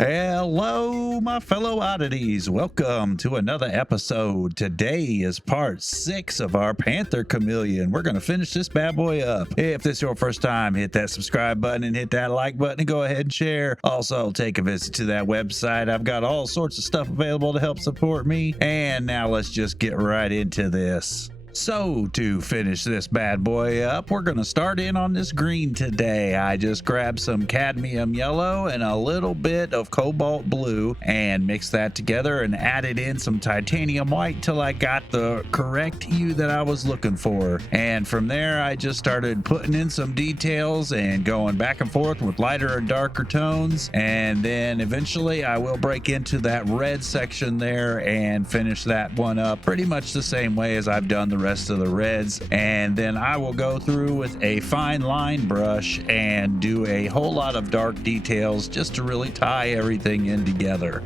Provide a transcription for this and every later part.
Hello, my fellow oddities. Welcome to another episode. Today is part 6 of our Panther Chameleon. We're going to finish this bad boy up. If this is your first time, hit that subscribe button and hit that like button and go ahead and share. Also, take a visit to that website. I've got all sorts of stuff available to help support me. And now let's just get right into this. So to finish this bad boy up, we're going to start in on this green today. I just grabbed some cadmium yellow and a little bit of cobalt blue and mixed that together and added in some titanium white till I got the correct hue that I was looking for. And from there, I just started putting in some details and going back and forth with lighter and darker tones. And then eventually I will break into that red section there and finish that one up pretty much the same way as I've done the rest of the reds. And then I will go through with a fine line brush and do a whole lot of dark details just to really tie everything in together.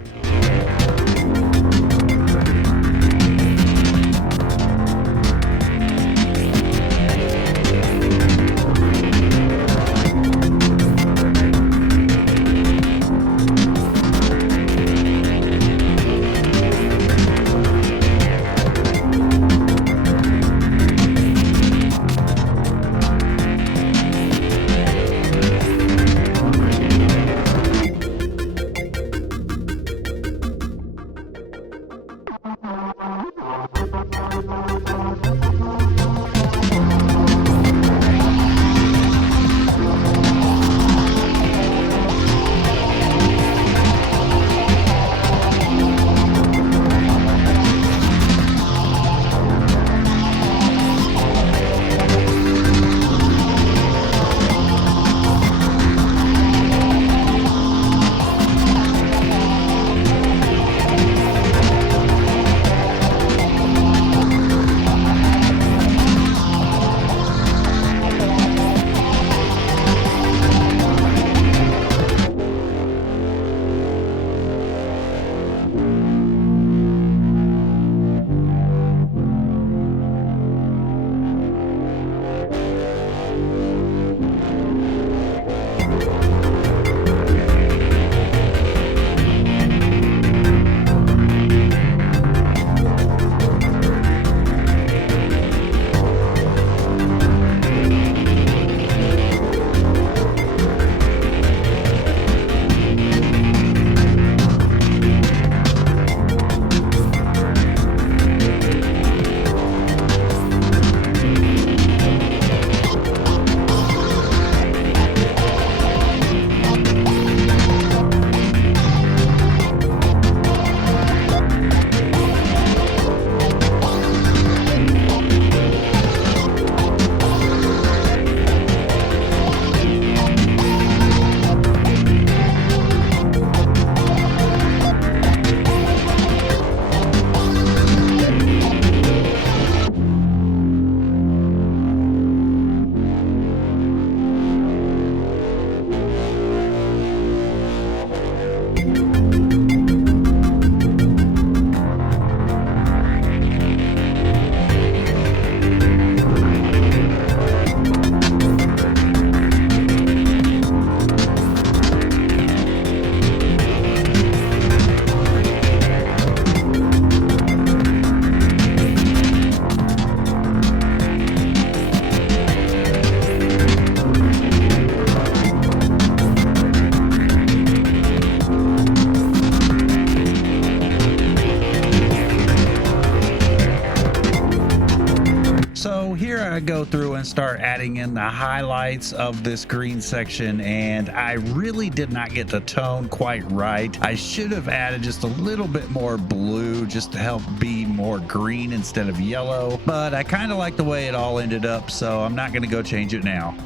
I go through and start adding in the highlights of this green section, and I really did not get the tone quite right. I should have added just a little bit more blue just to help be more green instead of yellow, but I kind of like the way it all ended up, so I'm not going to go change it now.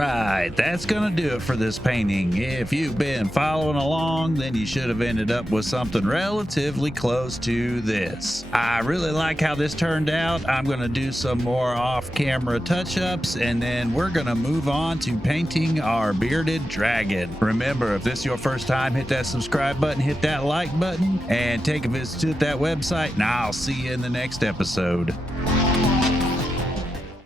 right, that's gonna do it for this painting. If you've been following along, then you should have ended up with something relatively close to this. I really like how this turned out. I'm gonna do some more off-camera touch-ups, and then we're gonna move on to painting our bearded dragon. Remember, if this is your first time, hit that subscribe button, hit that like button, and take a visit to that website, and I'll see you in the next episode.